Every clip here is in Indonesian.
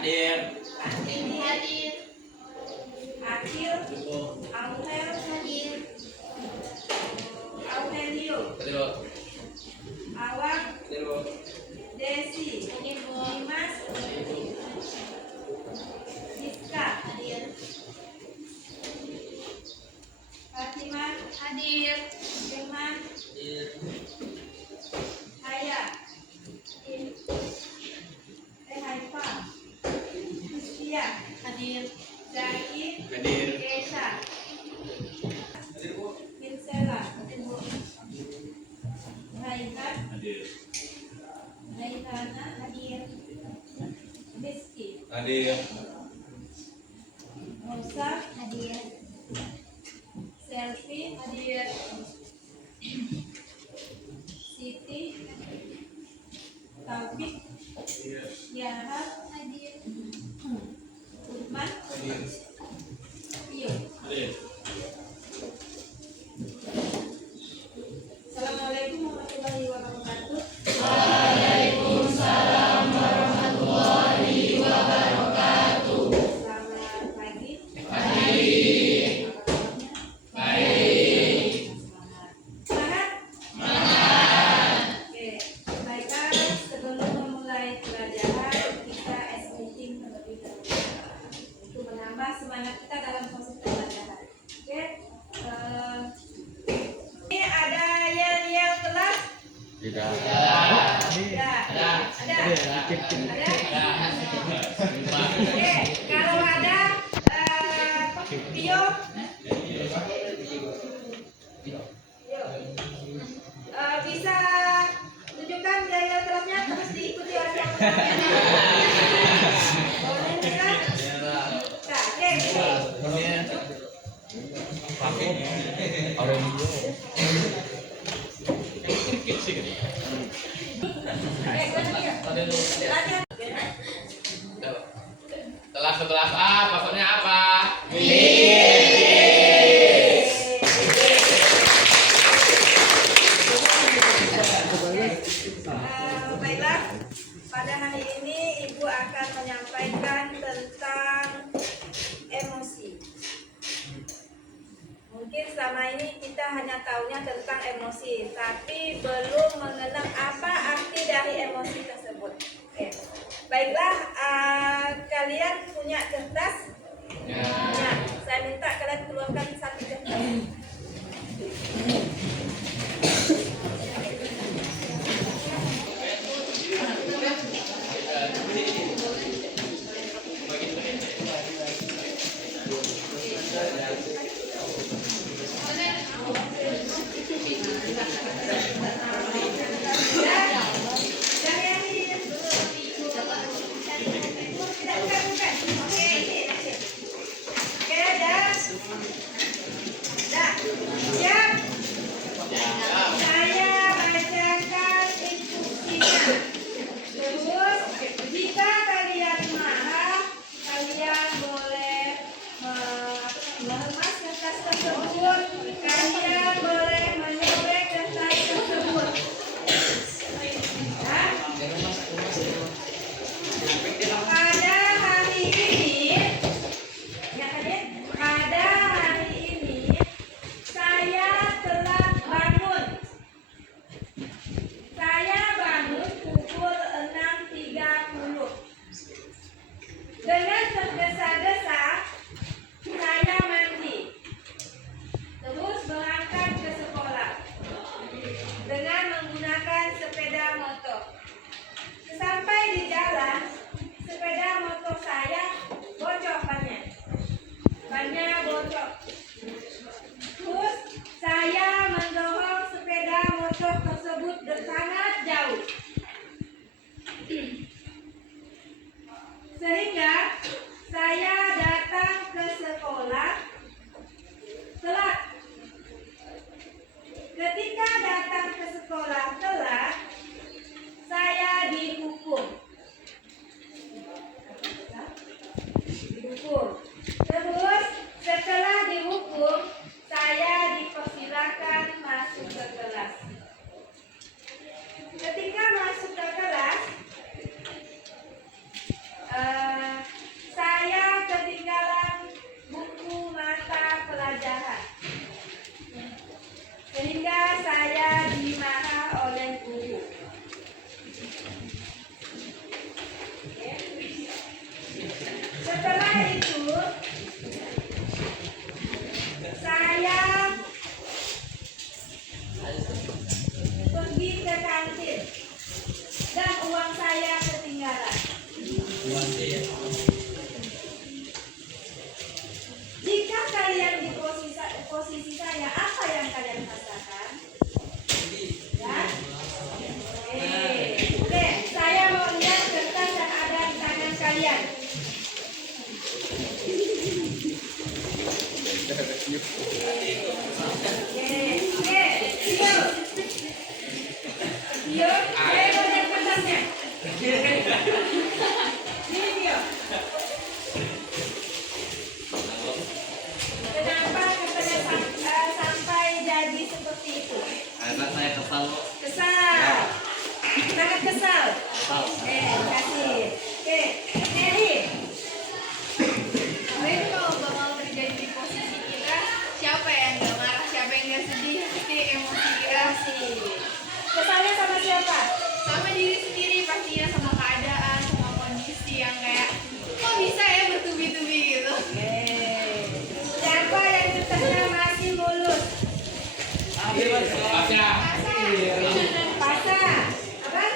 Hadir. Andi hadir. Akil. Aurel hadir. Aurelio. Hadir, Bu. Awang. Hadir, Bu. Desi. Hadir, Bu. Dimas. Siska. Hadir. Fatimah. Hadir. Firman. Hadir. Haya. Haifa. Sia. Hadir. Zakir. Hadir. Kesha. Hadir, Bu. Vincela. Hadir, Bu. Raihan. Hadir. Raihana. Hadir. Rizky. Hadir. Rosa. Hadir. Selfie. Hadir. Siti. Taufik. Hadir. Yahya. Hadir. Uthman. Hadir. Pio. Hadir. Assalamualaikum warahmatullahi wabarakatuh. Selamat pagi. Baik. Semangat. Oke, baiklah, sebelum memulai pelajaran kita meeting terlebih dahulu untuk menambah semangat kita dalam proses pembelajaran. Oke, ini ada yel-yel kelas. Tidak. Ada. Oke, kalau ada Pio. Bisa tunjukkan yel-yel kelasnya, terus diikuti oleh teman-teman. Boleh kan? Nah, oke. Lanjut. Kelas A, maksudnya apa? Baiklah, pada hari ini Ibu akan menyampaikan tentang emosi. Mungkin selama ini kita hanya tahunya tentang emosi, tapi belum mengenal apa arti dari emosi tersebut. Oke. Baiklah, kalian punya kertas? Ya. Ya, saya minta kalian keluarkan satu kertas. Kalian boleh menyobek kertas tersebut. Pada hari ini, saya telah bangun. Saya bangun pukul 6.30. Dengan tergesa-gesa, saya mandi. Terus berangkat ke sekolah dengan menggunakan sepeda motor. Sampai di jalan, sepeda motor saya bocor bannya. Bannya bocor. Terus saya mendorong sepeda motor tersebut sangat jauh. Sehingga saya datang ke sekolah telat. Ketika datang ke sekolah telat, saya dihukum. Terus setelah dihukum, saya dipersilakan masuk ke kelas. Ketika masuk ke kelas, Sehingga saya dimarah oleh guru. Oke. Setelah itu saya pergi ke kantin dan uang saya ketinggalan. Jika kalian di posisi saya, apa yang kalian rasakan? Ya? Oke, saya mau lihat kertas yang ada di tangan kalian. Oke, Tio, saya mau lihat kertasnya. Ini Tio. Kenapa katanya sampai jadi seperti itu? Karena saya kesal. Kesal. Sangat kesal. Kasih. Oke, Nelly. Sebenarnya kalau bakal terjadi di posisi kita, siapa yang nggak marah, siapa yang nggak sedih, pasti emosi kita Kasih. Kesalnya sama siapa? sama diri sendiri pastinya, sama keadaan, sama kondisi yang kayak kok bisa ya bertubi-tubi gitu. Siapa yang kertasnya masih mulus? Pasnya. Pasa. Apa?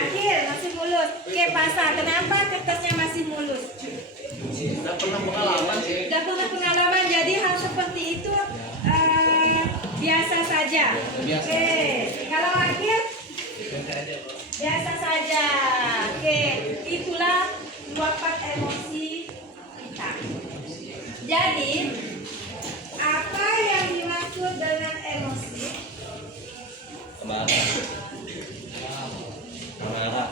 Akhir masih mulus. Oke, Pasa. Kenapa kertasnya masih mulus? Udah pernah pengalaman sih. Udah pernah pengalaman, jadi hal seperti itu biasa saja. Oke, kalau akhir biasa saja. Oke, itulah luapan emosi kita. Jadi, apa yang dimaksud dengan emosi? Marah.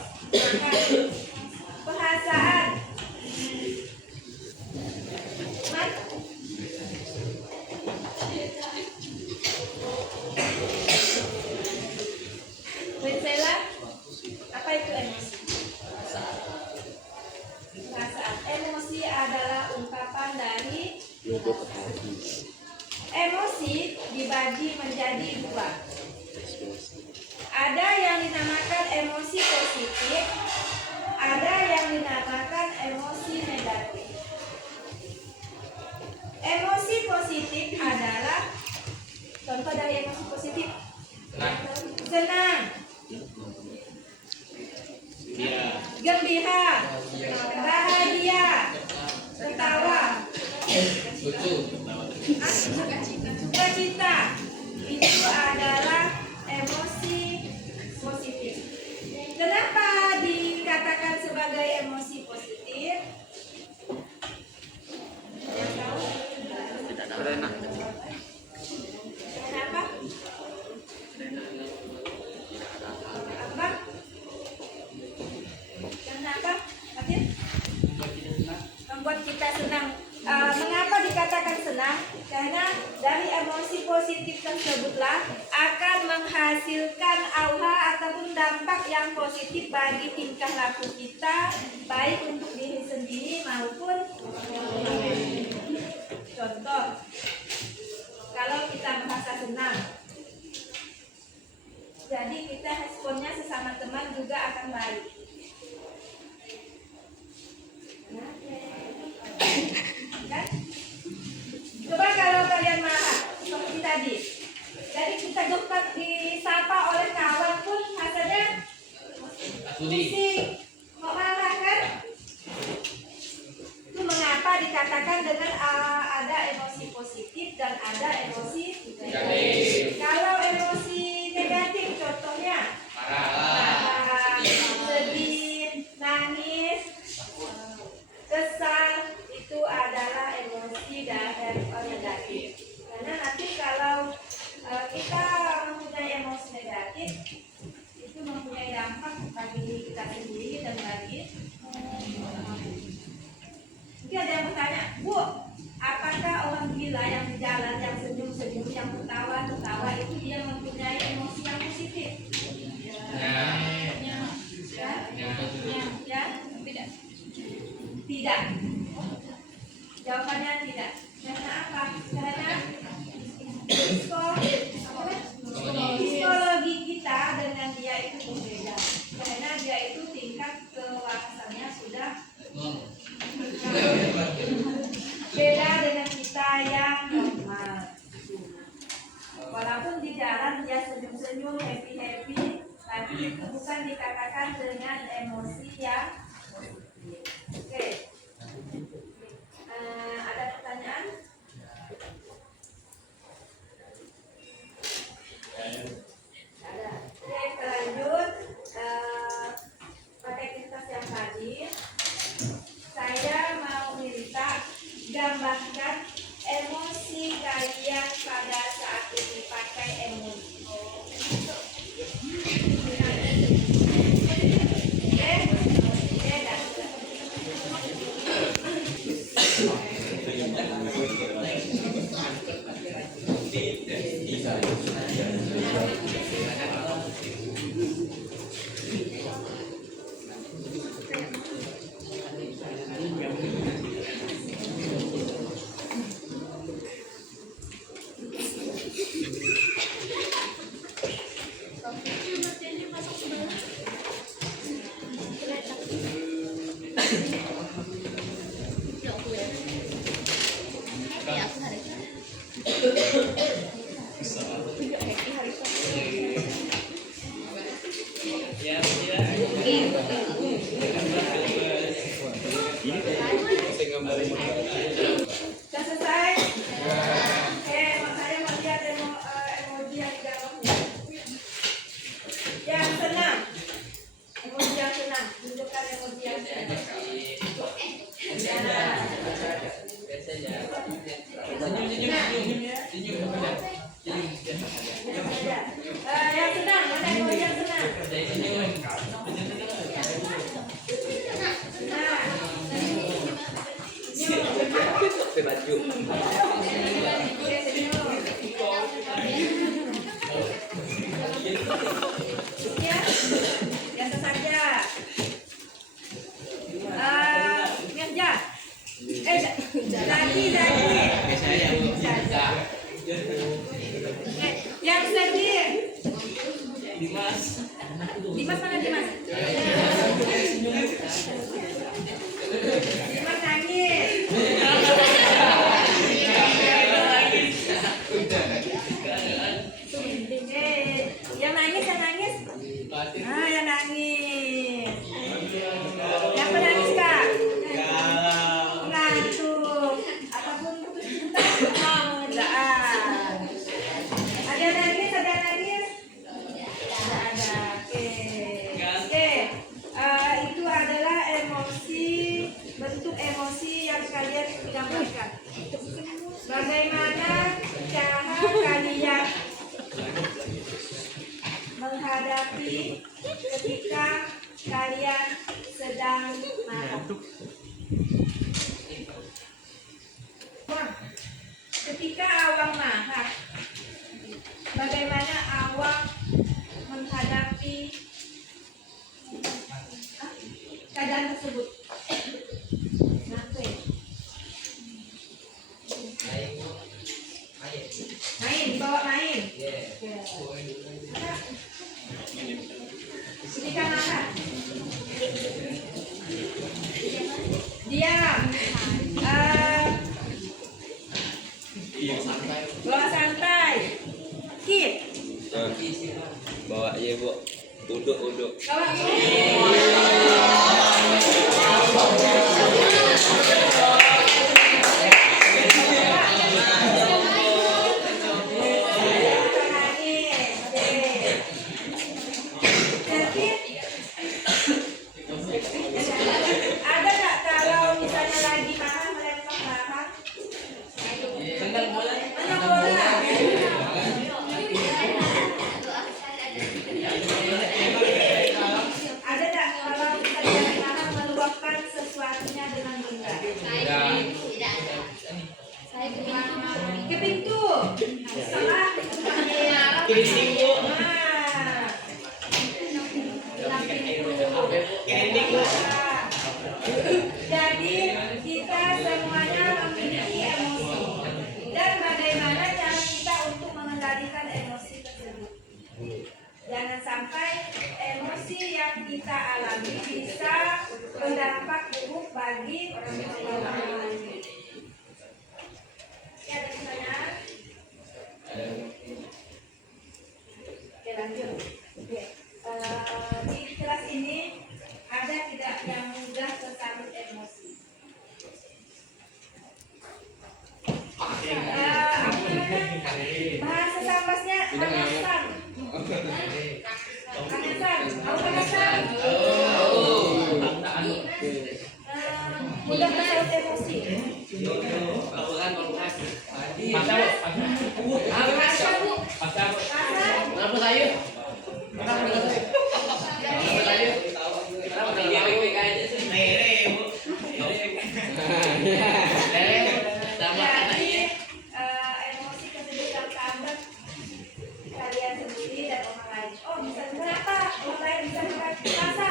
Perasaan. Mat? Bensela, apa itu emosi? Perasaan. Emosi adalah ungkapan dari emosi dibagi menjadi dua. Ada yang dinamakan emosi positif, ada yang dinamakan emosi negatif. Emosi positif adalah contoh dari emosi positif. Senang, Iya. gembira, bahagia, ketawa, Lucu. sukacita. Itu adalah emosi positif. Kenapa dikatakan sebagai emosi positif? Yang tahu? Kenapa? Apa? Kenapa? Atin? Membuat kita senang. Mengapa dikatakan senang? Karena dari emosi positif tersebutlah akan menghasilkan aura ataupun dampak yang positif bagi tingkah laku kita, baik untuk diri sendiri maupun orang lain. Contoh, kalau kita merasa senang, jadi kita responnya sesama teman juga akan baik. Kan? Coba kalau kalian marah seperti tadi, jadi kita disapa oleh kawan pun rasanya pusing, mau marah kan? Itu mengapa dikatakan dengan ada emosi positif dan ada emosi negatif. Kalau emosi negatif contohnya marah, sedih, nangis, kesal, itu adalah emosi dari negatif. Karena nanti kalau kita mempunyai emosi negatif, itu mempunyai dampak bagi diri kita sendiri dan bagi orang lain. Mungkin ada yang bertanya, Bu, apakah orang gila yang di jalan, yang senyum-senyum, yang ketawa-ketawa itu dia mempunyai emosi yang positif? Ya? Tidak. Jawabannya tidak. Karena apa? Karena gambarkan emosi kalian pada saat dipakai emosi. Sudah selesai? Oke, saya mau lihat emoji yang di dalamnya. Yang senang. Emoji yang senang. Tunjukkan emoji yang senang. Yang senang, mana emoji yang senang? Baju. Ya, biasa saja. Ngerja. Lagi. Yang sedih. Dimas mana Dimas? Dimas nangis. Yang nangis. Yang nangis. Yang menangis Kak? Ngantuk. Ataupun putus cinta? Enggak. Ada yang nangis? Tidak ada. Oke. Itu adalah bentuk emosi yang kalian gambarkan. Bagaimana cara kalian menghadapi ketika kalian sedang marah? Ketika Awang marah, bagaimana Awang menghadapi keadaan tersebut? Dibawa main. Ketika marah, diam. Bawa santai. Keep. Bawa ya bu. Uduk. Bawa ada nggak kalau misalnya lagi marah melempar barang? Tendang bola. Ada nggak kalau misalnya lagi marah meluapkan sesuatunya dengan benda? Ke pintu. Salah. Kiri singgung. Jadi kita semuanya memiliki emosi dan bagaimana cara kita untuk mengendalikan emosi tersebut. Jangan sampai emosi yang kita alami bisa berdampak buruk bagi orang lain. Ya, ada pertanyaan? Oke, lanjut. Oke. Di kelas ini ada tidak yang mudah tersalut emosi? Bahasa sambasnya kanasan. Tahu kanasan? Mudah tersalut emosi. Baluran. Rasa, Bu. Rasa. Kenapa saya? Jadi emosi kesejukan sahabat kalian sendiri dan orang lain. Oh, bisa kenapa orang lain bisa rasa?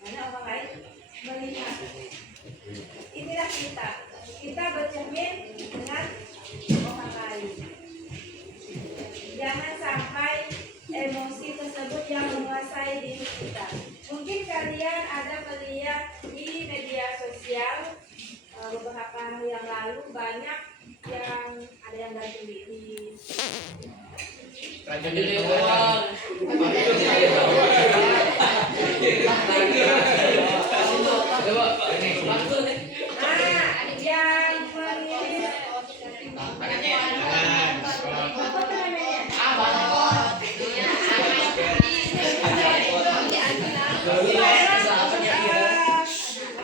Karena orang lain melihat. Inilah kita bercermin dengan orang lain. Jangan sampai emosi tersebut yang menguasai diri kita. Mungkin kalian ada melihat di media sosial beberapa hari yang lalu banyak yang ada yang ganti diri. Yang mengirim apa namanya?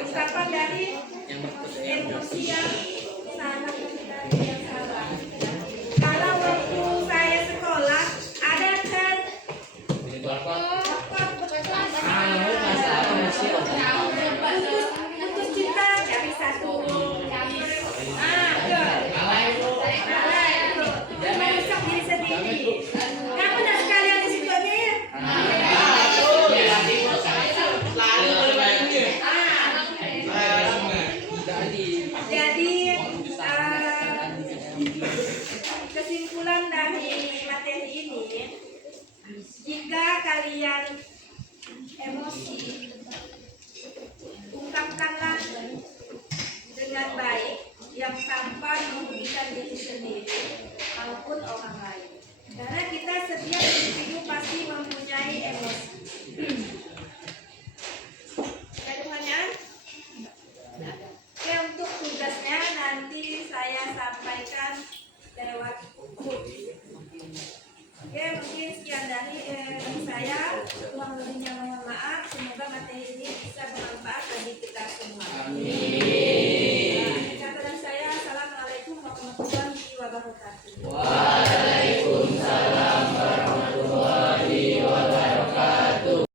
Ungkapan dari emosi yang sangat yang salah. Kalau waktu saya sekolah ada kan putus cinta dari satu. Merusak diri sendiri. Kamu dan sekalian di situ aja ya. Jadi kesimpulan dari materi ini, jika kalian emosi, ungkapkanlah dengan baik yang tanpa merugikan diri sendiri maupun orang lain. Karena kita setiap individu pasti mempunyai emosi. Ada pertanyaan? Oke, untuk tugasnya nanti saya sampaikan lewat grup. Oke, mungkin sekian dari saya. Kurang lebihnya mohon maaf. Semoga materi ini bisa bermanfaat bagi kita semua. Catatan saya, assalamualaikum warahmatullahi wabarakatuh. Waalaikumsalam warahmatullahi wabarakatuh.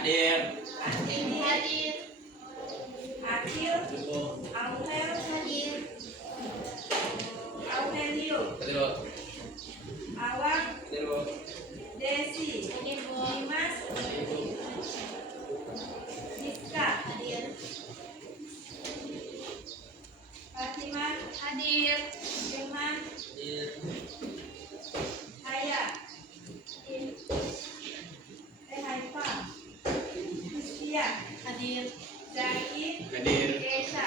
Hadir. Hadir. Akil. Angel. Hadir. Aurelio. Awak. Desi. Dimas. Rizka. Hadir. Fatimah. Hadir. Firman. Haya. Haifa. Sia. Hadir. Zaki. Hadir. Kesha.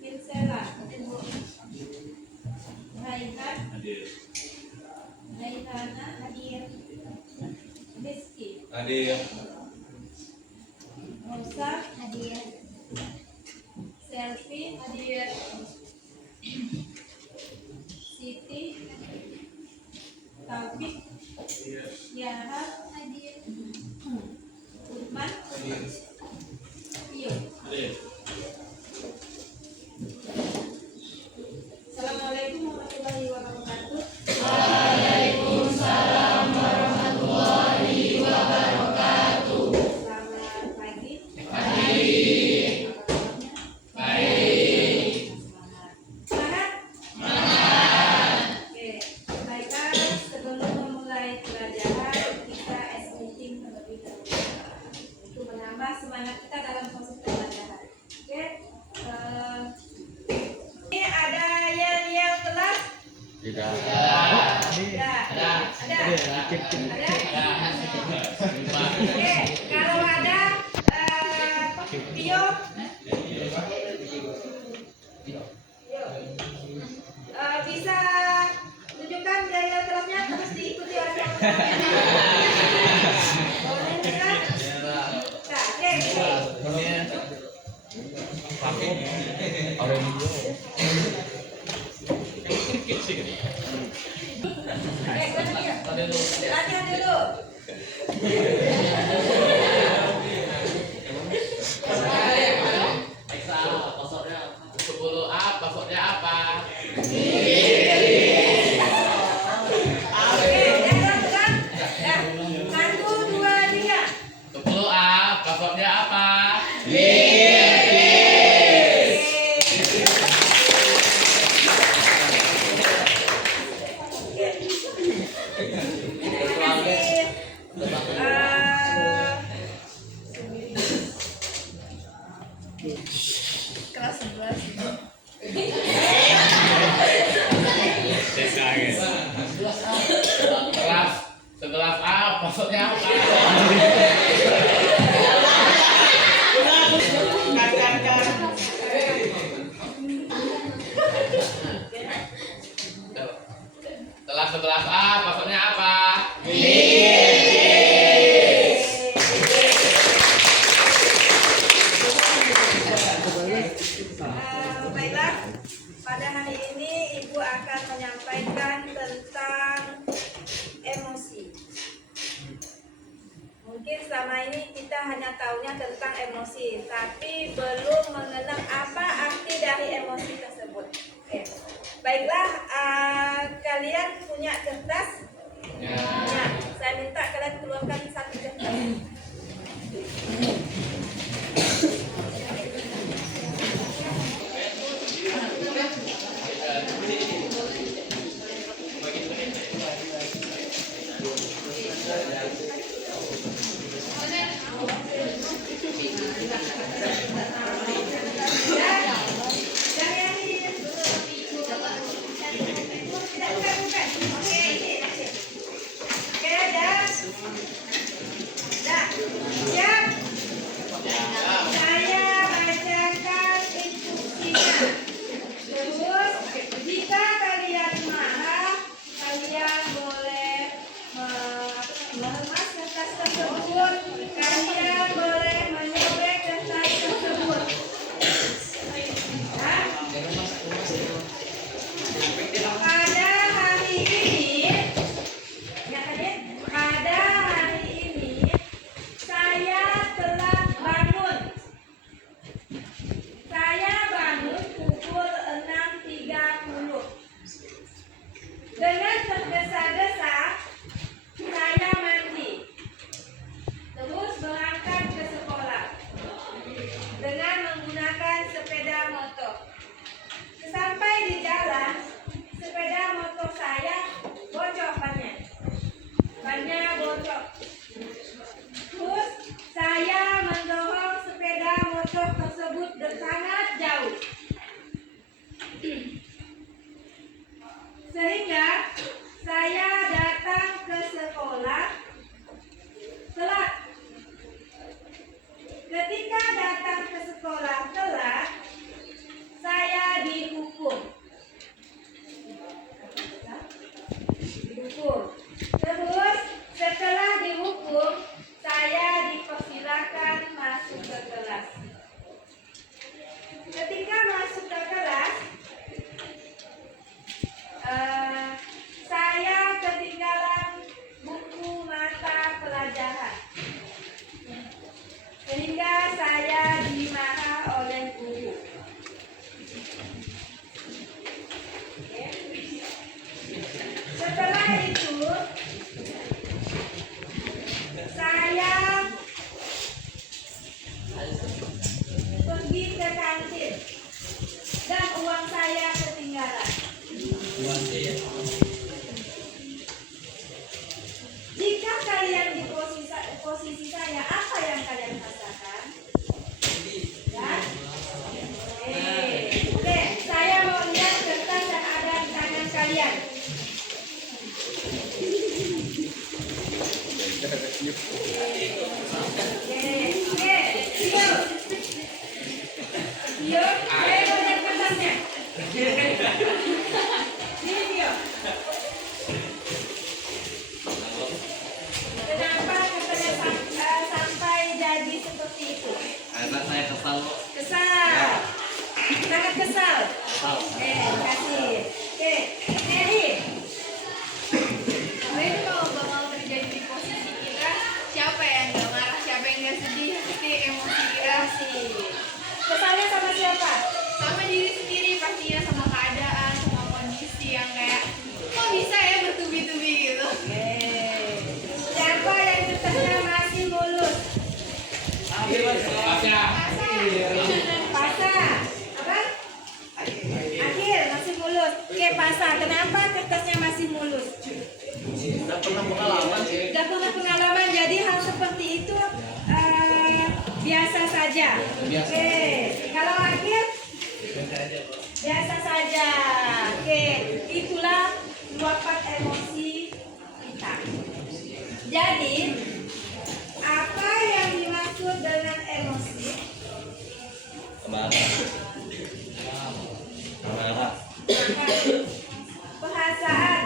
Vincela. Raihan. Hadir. Raihana. Hadir. Rizky. Hadir. Rosa. Hadir. Selfie. Hadir. Siti. Tidak. Ada. Oke, kalau ada Tio. Bisa tunjukkan gaya kelasnya terus diikuti oleh teman-teman. Boleh kan? Nah, latihan dulu. Passwordnya apa? Oke, pegang. Nah, 1, 2, 3. 10A, passwordnya apa? Terima kasih. Kelas 11. Sekelas A, passwordnya apa? Sekelas A, passwordnya apa? Baiklah, pada hari ini Ibu akan menyampaikan tentang emosi. Mungkin selama ini kita hanya tahunya tentang emosi, tapi belum mengenal apa arti dari emosi tersebut. Oke. Baiklah, kalian punya kertas? Ya. Saya minta kalian keluarkan satu kertas. Kalian boleh menyurai kertas tersebut. Pada hari ini, saya telah bangun. Saya bangun pukul 6.30. Dengan tergesa-gesa, saya mandi. Terus berangkat ke sekolah dengan menggunakan sepeda motor. Sampai di jalan, sepeda motor saya bocor bannya. Bannya bocor. Terus saya mendorong sepeda motor tersebut sangat jauh. Sehingga saya datang ke sekolah telat. Ketika datang ke sekolah telat, saya dihukum. Terus setelah dihukum, saya dipersilakan masuk ke kelas. Ketika masuk ke kelas, saya ketinggalan buku mata pelajaran. Sehingga saya dimarah oleh guru. Setelah itu, saya pergi ke kantin dan uang saya ketinggalan. Jika kalian di posisi saya, apa yang kalian rasakan? Ya? Oke, saya mau lihat kertas yang ada di tangan kalian. pasar. Kenapa kertasnya masih mulus? Udah pernah pengalaman sih. Sudah pernah pengalaman, jadi hal seperti itu biasa saja. Oke, kalau akhir biasa saja. Oke, itulah luapan emosi kita. Jadi, apa yang dimaksud dengan emosi? Marah. Perasaan.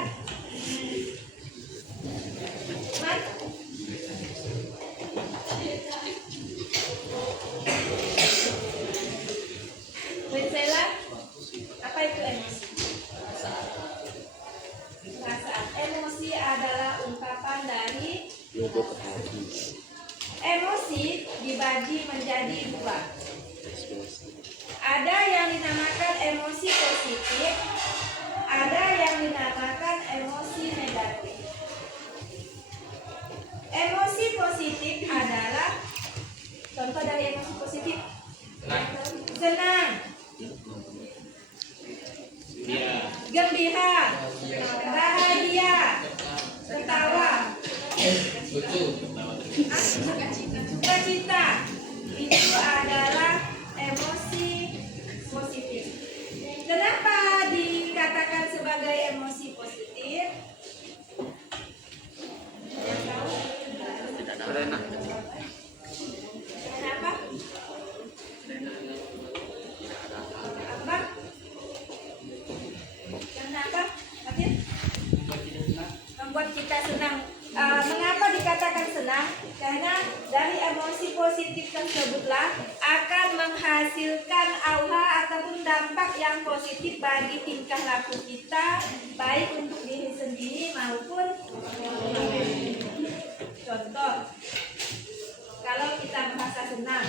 Man? Bersela? Apa itu emosi? Perasaan. Emosi adalah ungkapan dari emosi dibagi menjadi dua. Ada yang dinamakan emosi positif, ada yang dinamakan emosi negatif. Emosi positif adalah contoh dari emosi positif. Senang, Iya. gembira, bahagia, tertawa, Lucu. sukacita. Itu adalah emosi positif. Kenapa dikatakan sebagai emosi positif? Yang tahu? Kenapa? Apa? Kenapa? Fatin? Membuat kita senang. Mengapa dikatakan senang? Karena dari emosi positif tersebutlah akan menghasilkan aura ataupun dampak yang positif bagi tingkah laku kita, baik untuk diri sendiri maupun orang lain. Contoh, kalau kita merasa senang,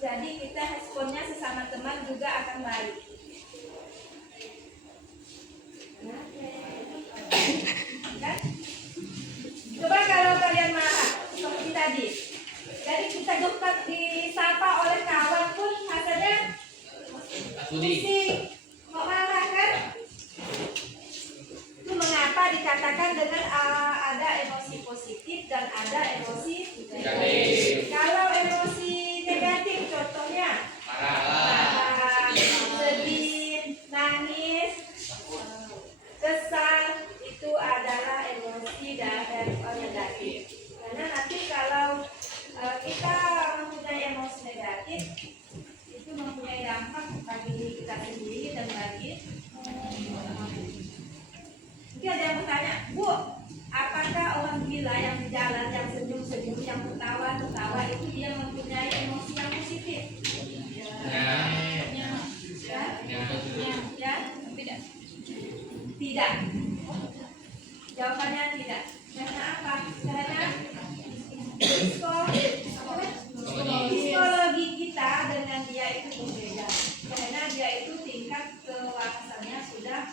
jadi kita responnya sesama teman juga akan baik. Kan? Coba kalau kalian marah seperti tadi, jadi kita disapa oleh kawan pun rasanya pusing, mau marah kan? Itu mengapa dikatakan dengan ada emosi positif dan ada emosi negatif. Kalau emosi negatif contohnya marah, sedih, nangis, kesal, itu adalah emosi dari negatif. Karena nanti kalau kita mempunyai emosi negatif, itu mempunyai dampak bagi diri kita sendiri dan bagi orang lain. Mungkin ada yang bertanya, Bu, apakah orang gila yang di jalan, yang senyum-senyum, yang tertawa-tertawa itu dia mempunyai emosi yang positif? Ya? Tidak. Tidak. Jawabannya tidak. Karena apa? Karena psikologi kita dengan dia itu berbeda. Karena dia itu tingkat kewawasannya sudah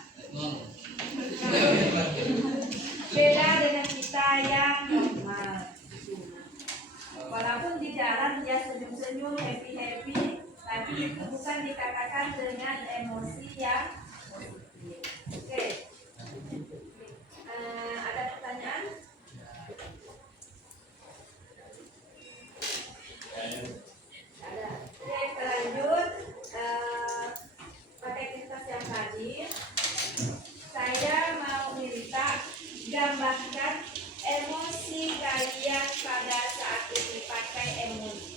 beda dengan kita yang normal. Walaupun di jalan dia senyum-senyum, happy-happy, tapi itu bukan dikatakan dengan emosi yang positif. Oke. Ada pertanyaan? Ada. Oke, kita lanjut. Pakai kertas yang tadi. Saya mau minta gambarkan emosi kalian pada saat ini. Pakai emosi.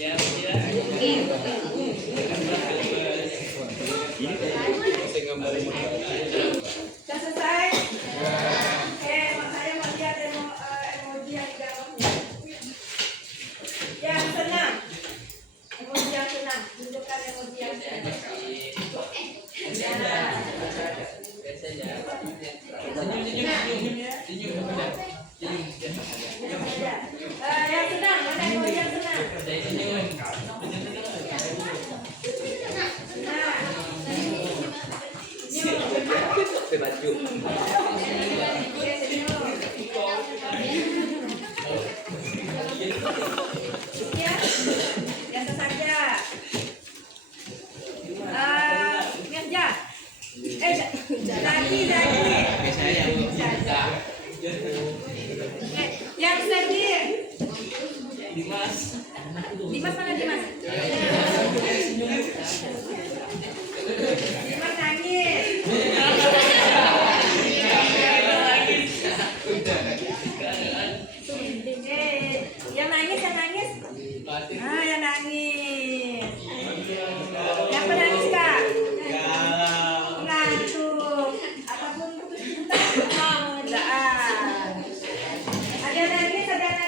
Ya, emosi yang sedang. Yang senang, mana emosi yang senang? Ya, biasa saja. Mirja. Lagi. Yang sedih. Dimas mana Dimas? Dimas nangis. Yang nangis. Yang nangis. Yang penangis Kak? Ngantuk. Ataupun putus cinta? Enggak. Ada nangis? Tidak ada.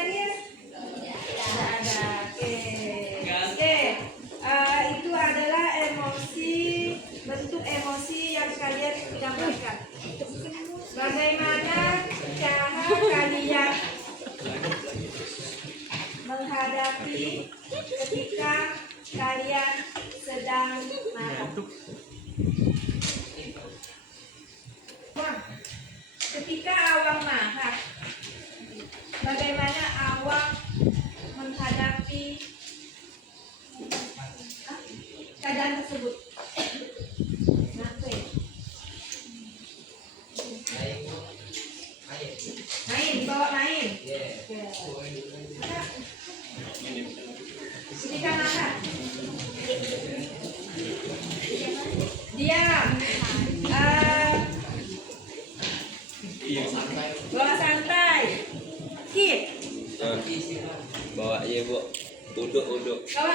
Oke. Itu adalah bentuk emosi yang kalian gambarkan. Bagaimana cara kalian menghadapi ketika kalian sedang marah? Ketika Awang marah, bagaimana Awang menghadapi keadaan tersebut? Main. Ketika marah, diam. Bawa santai. Kit. Bawa ya bu, uduk. Bawa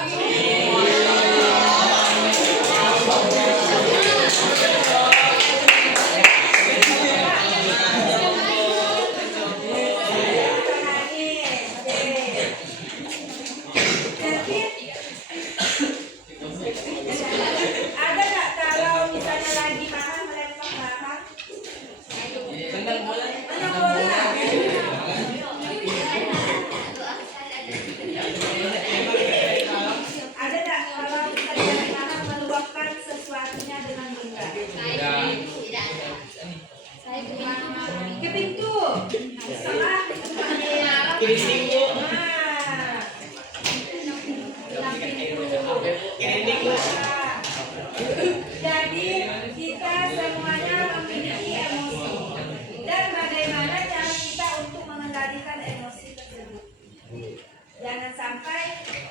ada nggak kalau misalnya lagi marah melempar marah? Tendang bola. Ada nggak kalau misalnya marah meluapkan sesuatunya dengan benda? Ke pintu. Salah. Jadi kita semuanya memiliki emosi. Dan bagaimana cara kita untuk mengendalikan emosi tersebut? Jangan sampai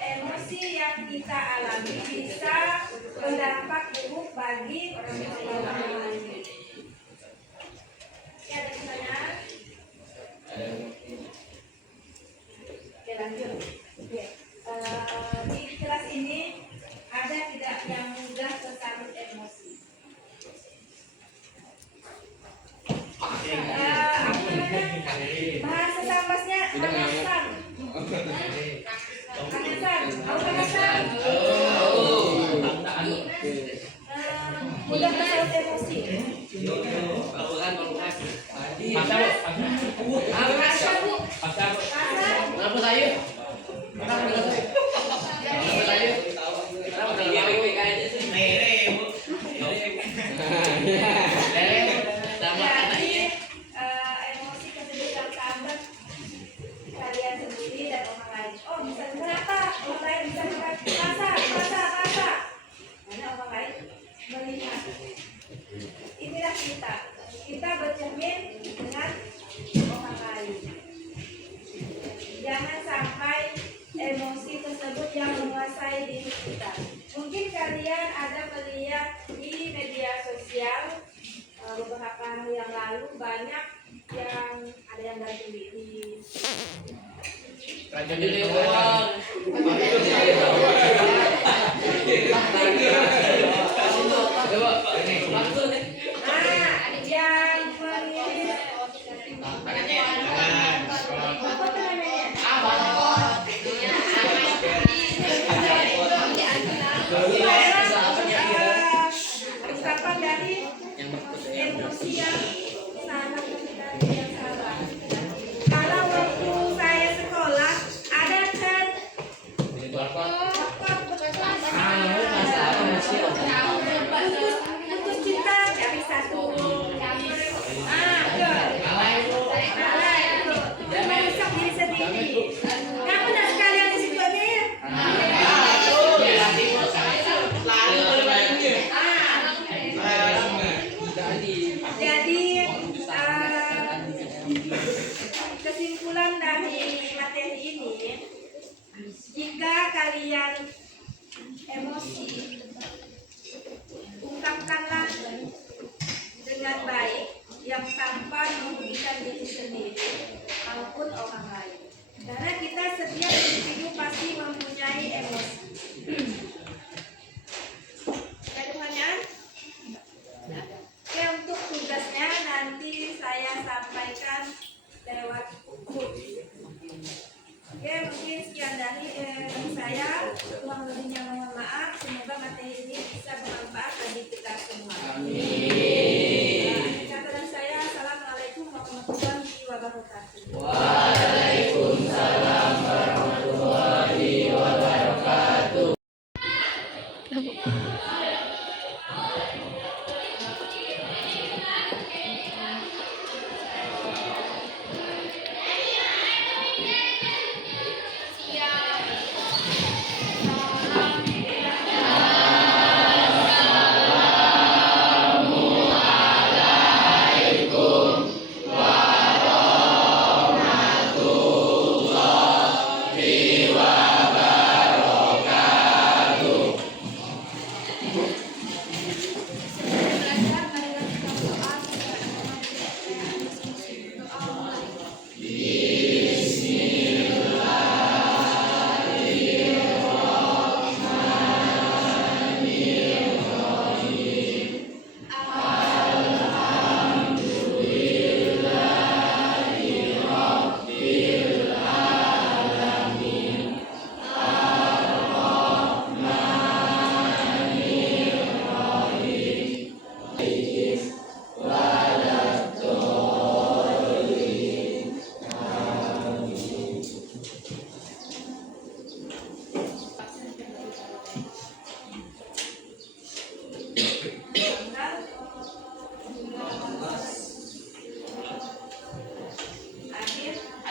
emosi yang kita alami bisa berdampak buruk bagi orang lain. Ya, ada pertanyaan? Oke, lanjut. Oke. Di kelas ini ada tidak yang mudah tersambut emosi? Apa namanya? Bahasa Sambasnya kangasan. Tahu kangasan? Mudah tersambut emosi. Kenapa saya? Emosi tersebut tersambat kalian sendiri dan orang lain. Oh, misalnya kenapa orang lain bisa masa? Karena orang lain melihat. Inilah kita bercermin dengan orang lain. Jangan sampai emosi tersebut yang menguasai diri kita. Mungkin kalian ada melihat di media sosial beberapa hari yang lalu banyak yang ada yang ganti diri. Yang mengirim apa namanya? tanpa merugikan diri sendiri maupun orang lain. Karena kita setiap individu pasti mempunyai emosi. Ada pertanyaan? Oke, untuk tugasnya nanti saya sampaikan lewat buku. Oke, mungkin sekian dari saya. Kurang lebihnya mohon maaf. Semoga materi ini bisa bermanfaat bagi kita semua. Amin. Catatan saya, assalamualaikum warahmatullahi wabarakatuh. Waalaikumsalam warahmatullahi wabarakatuh.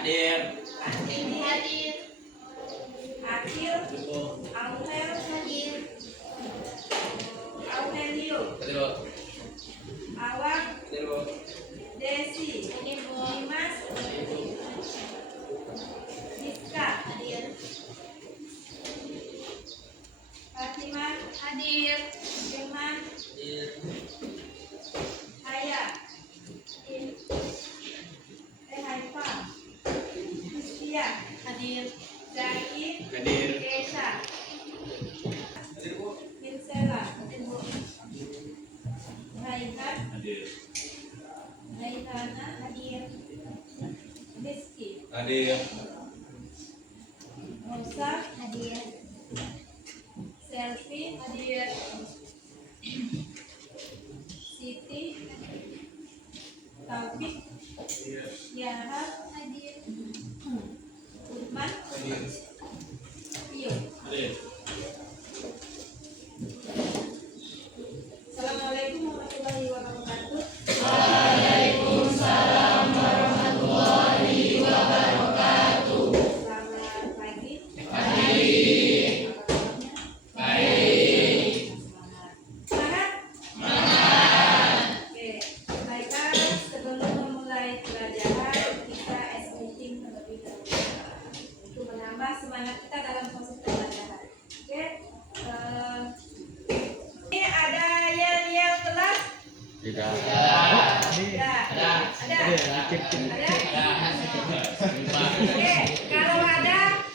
Hadir. Akil, Aurel, Aurelio, Awang, Desi, Dimas, Rizka, Fatimah, Firman, Haya, Haifa, Hustia, Zaki, Hadir. Kesha, Vincela, Raihan, Raihana, Rizky, Rosa, Selfie, Siti, Taufik, Yara, Uthman, Iyo. Assalamualaikum warahmatullahi wabarakatuh. Waalaikumsalam warahmatullahi wabarakatuh. Selamat pagi. Baik. Semangat. Oke, baiklah, sebelum memulai pelajaran kita meeting terlebih dahulu untuk menambah semangat kita dalam proses pembelajaran. Oke, ini ada yel-yel kelas? Tidak. Ada. Oke, kalau ada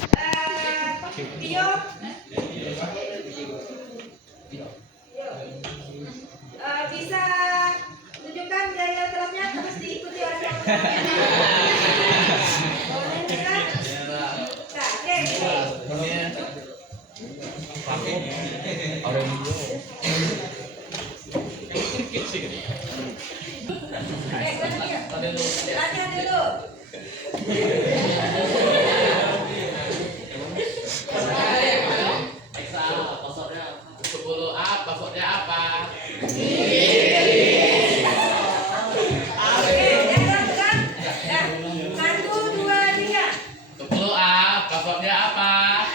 Tio. Bisa tunjukkan yel-yel kelasnya terus diikuti oleh teman-teman. Boleh bisa? Nah, oke, gini. Latihan dulu. Passwordnya apa? Oke, yang lakukan. Ya, 1, 2, 3. 10A, passwordnya apa?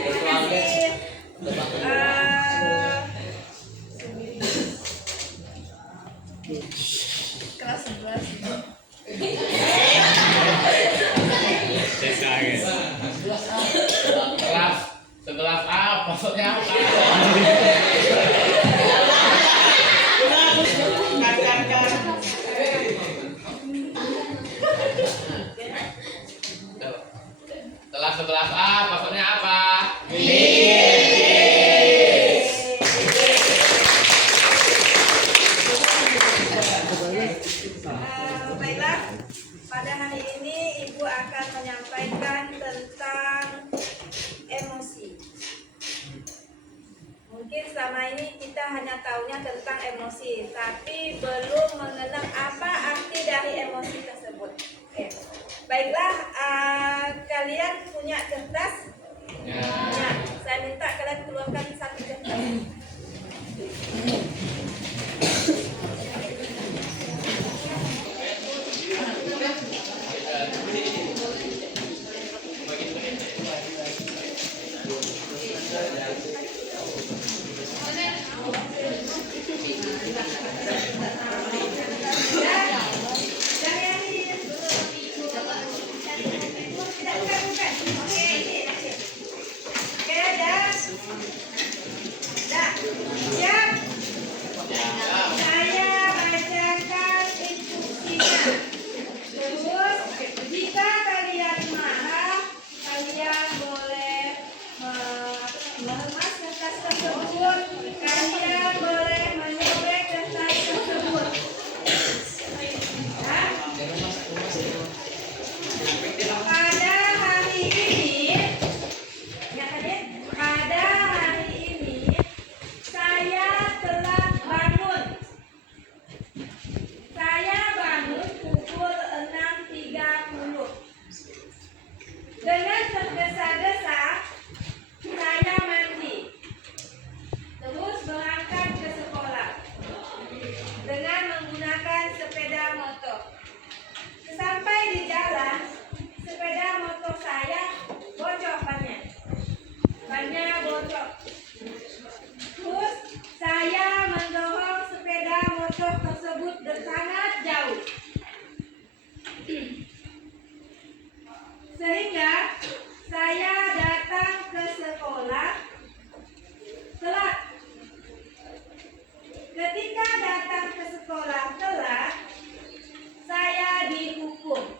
Terima kasih. Maksudnya apa? Setelah A, maksudnya apa? Baiklah, pada hari ini Ibu akan menyampaikan tentang emosi. Mungkin selama ini kita hanya tahunya tentang emosi, tapi belum mengenal apa arti dari emosi tersebut. Oke. Baiklah, kalian punya kertas? Ya. Ya, saya minta kalian keluarkan satu kertas. Dengan tergesa-gesa, saya mandi. Terus berangkat ke sekolah dengan menggunakan sepeda motor. Sampai di jalan, sepeda motor saya bocor bannya. Bannya bocor. Terus saya mendorong sepeda motor tersebut sangat jauh. Sehingga saya datang ke sekolah telat. Ketika datang ke sekolah telat, saya dihukum.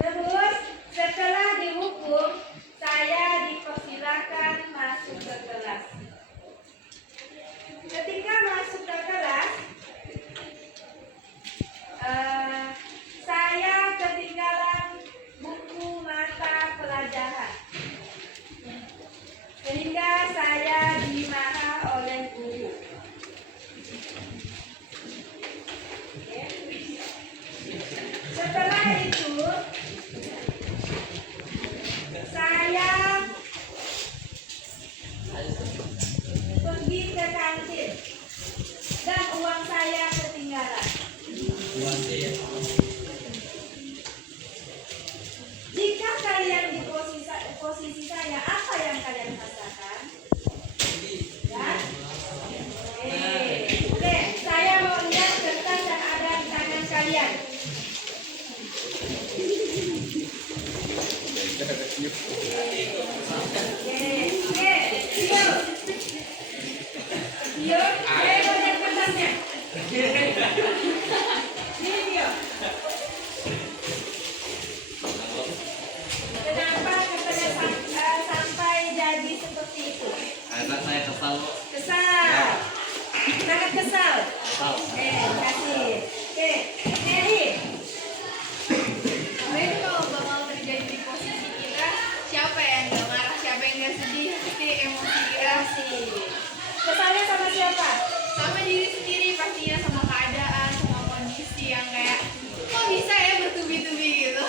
Terus setelah dihukum, saya dipersilakan masuk ke kelas. Ketika masuk ke kelas, saya ketinggalan buku mata pelajaran, sehingga saya dimarah oleh guru. Setelah itu, saya pergi ke kantin dan uang saya ketinggalan. Jika kalian di posisi saya, apa yang kalian rasakan? Ya? Oke, saya mau lihat kertas yang ada di tangan kalian. Tio, saya mau lihat kertasnya. Ini Tio. Kenapa katanya sampai jadi seperti itu? Karena saya kesal. Kesal. Sangat kesal. Kasih. Oke, Mary. Sebenarnya kalau bakal terjadi di posisi kita, siapa yang gak marah, siapa yang gak sedih, pasti emosi kita Kasih. Kesalnya sama siapa? sama diri sendiri pastinya, sama keadaan, sama kondisi yang kayak kok bisa ya bertubi-tubi gitu.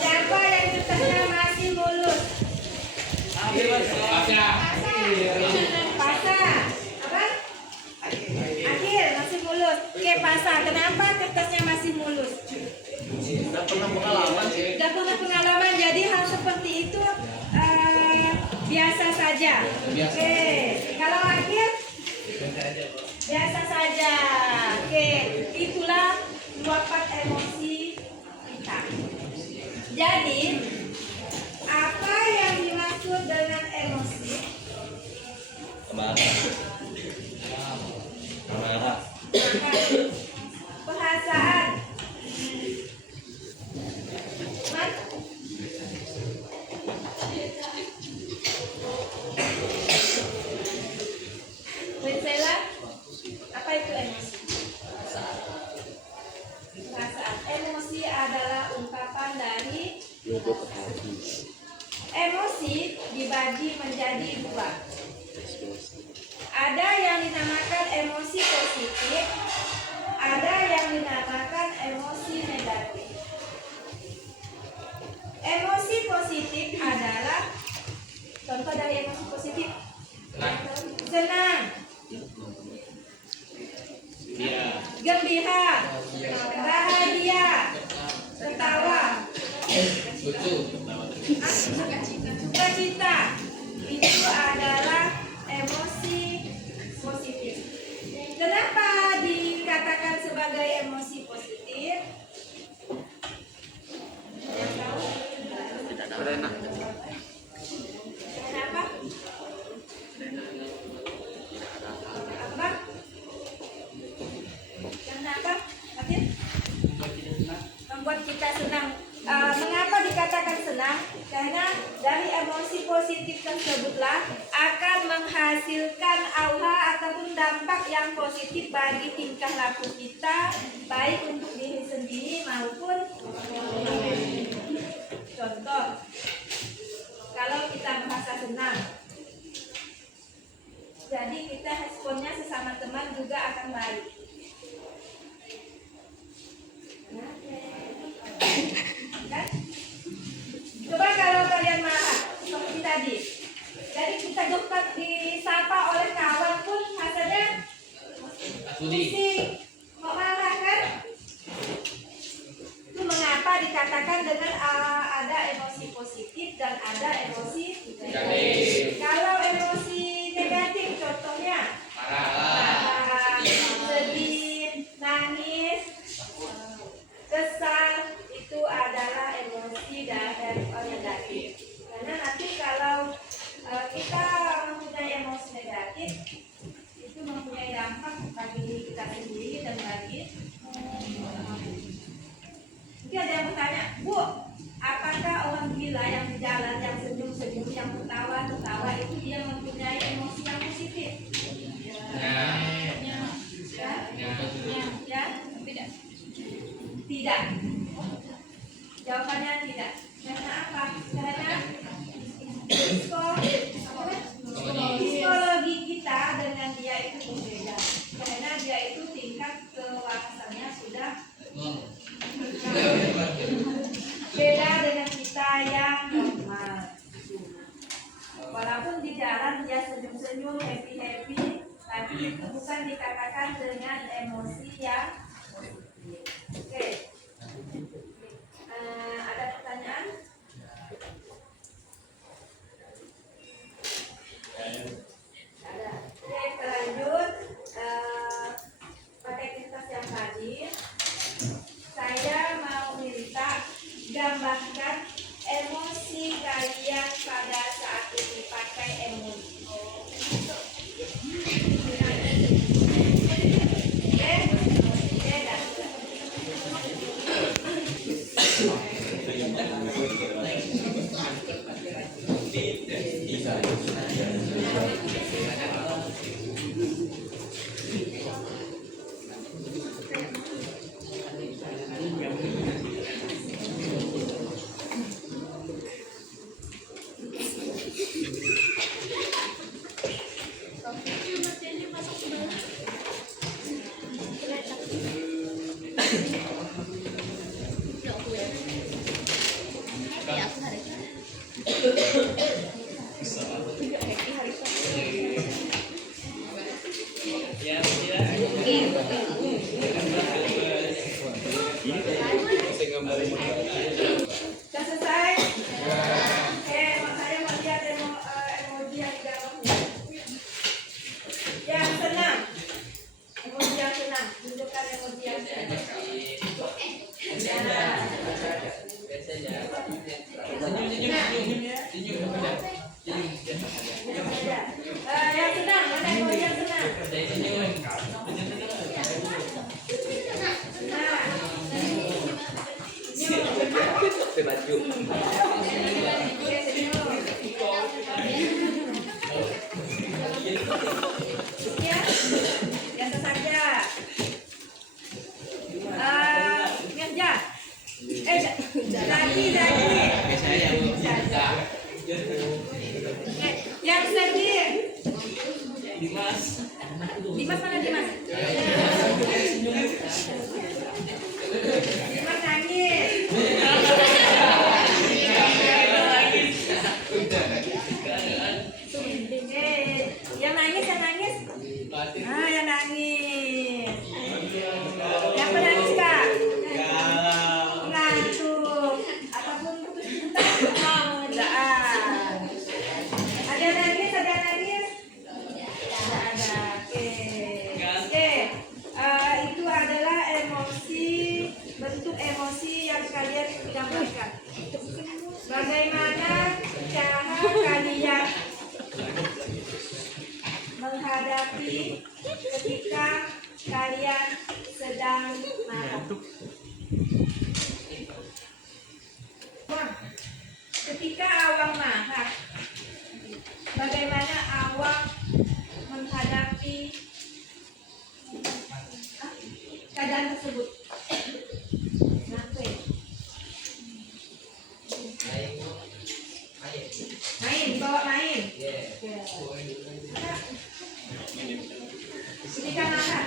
Siapa yang kertasnya masih mulus? Pasnya. Pasa. Apa? Akhir masih mulus. Oke, Pasa. Kenapa kertasnya masih mulus? Udah pernah pengalaman sih. Udah pernah pengalaman, jadi hal seperti itu biasa saja. Oke, kalau akhir biasa saja. Oke, itulah luapan emosi kita. Jadi, apa yang dimaksud dengan emosi? Amarah. Amarah. Perasaan. Mas? Winsela, apa itu emosi? Perasaan. Emosi adalah ungkapan dari emosi dibagi menjadi dua. Ada yang dinamakan emosi positif, ada yang dinamakan emosi negatif. Emosi positif adalah contoh dari emosi positif. Senang, gembira, bahagia, tertawa, sukacita. Itu adalah emosi positif. Kenapa dikatakan sebagai emosi positif? Yang tahu? Kenapa? Apa? Kenapa? Atin? Membuat kita senang. Mengapa dikatakan senang? Karena dari emosi positif tersebutlah akan menghasilkan aura ataupun dampak yang positif bagi tingkah laku kita, baik untuk diri sendiri maupun orang lain. Contoh, kalau kita merasa senang, jadi kita responnya sesama teman juga akan baik. Kan? Coba kalau kalian marah seperti tadi, jadi kita dapat disapa oleh kawan pun rasanya pusing, mau marah kan? Itu mengapa dikatakan dengan ada emosi positif dan ada emosi negatif. Kalau emosi negatif contohnya marah, sedih, nangis, kesal, itu adalah emosi dari negatif. Karena nanti kalau kita mempunyai emosi negatif, itu mempunyai dampak bagi diri kita sendiri dan bagi orang lain. Mungkin ada yang bertanya, Bu, apakah orang gila yang di jalan, yang senyum-senyum, yang ketawa-ketawa itu dia mempunyai emosi yang positif? Ya? Tidak. Tidak. Jawabannya tidak. Karena apa? Karena psikologi kita dengan dia itu berbeda. Karena dia itu tingkat kewawasannya sudah beda dengan kita yang normal. Walaupun di jalan dia senyum-senyum, happy-happy, tapi itu bukan dikatakan dengan emosi yang oke. Ada pertanyaan? Ada. Oke, kita lanjut. Pakai kertas yang tadi. Saya mau minta gambarkan emosi kalian pada saat ini pakai emosi. Sudah selesai? Oke, saya mau lihat emoji yang di dalamnya. Yang senang. Emoji yang senang. Tunjukkan emoji yang senang. pakai baju. Ya, biasa saja. Mirja. Zaki. Biasanya yang bisa. Yang sedih. Dimas. Dimas mana Dimas? Dimas nangis. Yang nangis. Yang nangis. Yang penangis Kak? Ngantuk. Ataupun putus cinta? Enggak. Ada yang nangis? Tidak ada. Oke. Itu adalah bentuk emosi yang kalian gambarkan. Bagaimana cara kalian menghadapi ketika kalian sedang marah? Ketika Awang marah, bagaimana Awang menghadapi keadaan tersebut? Dibawa main. Ketika marah,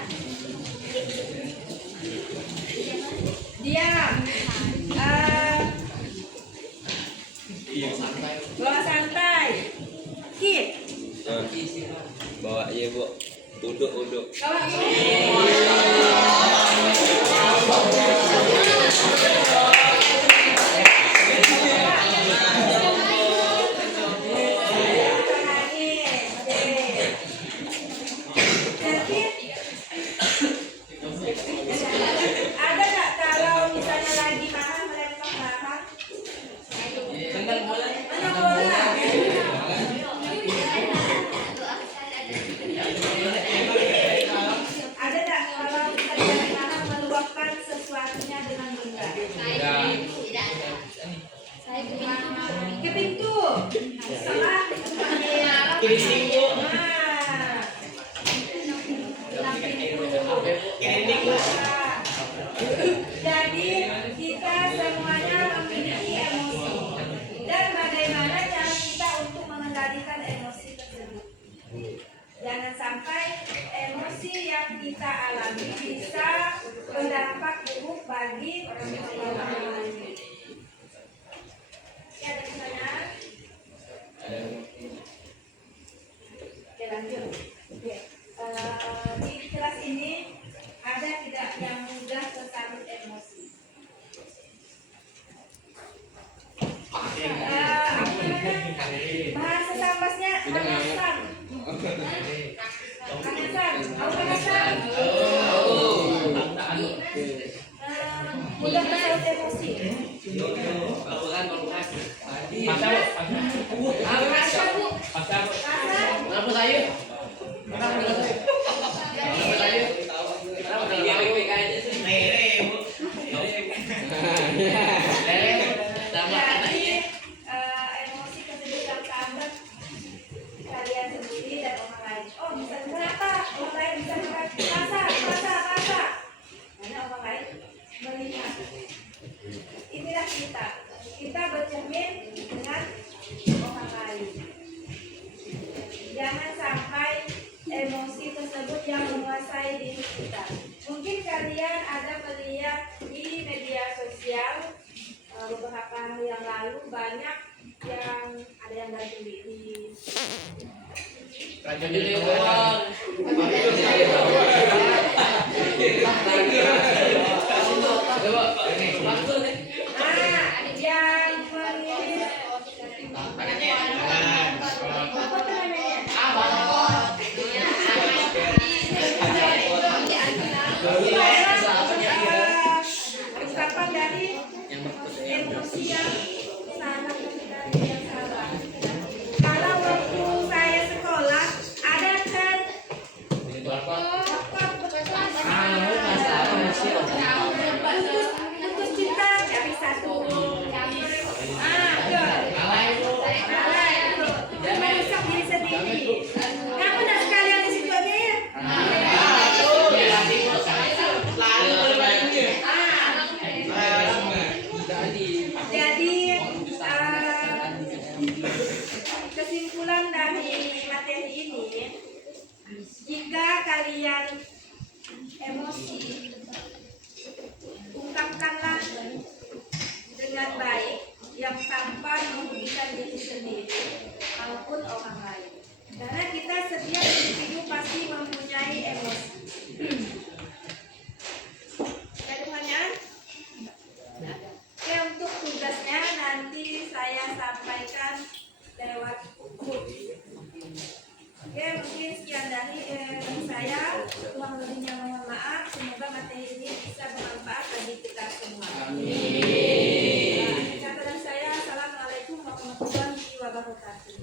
diam. Bawa santai. Keep. Bawa iya bu. Uduk. Bawa ada nggak kalau misalnya lagi marah melempar marah? Mana bola? Ada nggak kalau misalnya lagi marah meluapkan sesuatunya dengan benda? Ke pintu. Salah. Jadi kita semuanya memiliki emosi dan bagaimana cara kita untuk mengendalikan emosi tersebut. Jangan sampai emosi yang kita alami bisa berdampak buruk bagi orang lain. Ada pertanyaan? Oke, lanjut. Oke. Di kelas ini ada tidak yang mudah tersambut emosi? Bahasa sambasnya hanasan. Mudah tersambut emosi. Emosi tersebut yang sambat kalian sendiri dan orang lain. Oh, bisa kenapa orang lain bisa masa karena orang lain melihat. Inilah kita bercermin dengan orang lain. Jangan sampai emosi tersebut yang menguasai diri kita. Mungkin kalian ada melihat di media sosial beberapa hari yang lalu banyak yang ada yang ganti di yang mengirim ungkapan dari emosi yang sangat yang salah. Kalau waktu saya sekolah ada kan Amin. Catatan saya, assalamualaikum warahmatullahi wabarakatuh.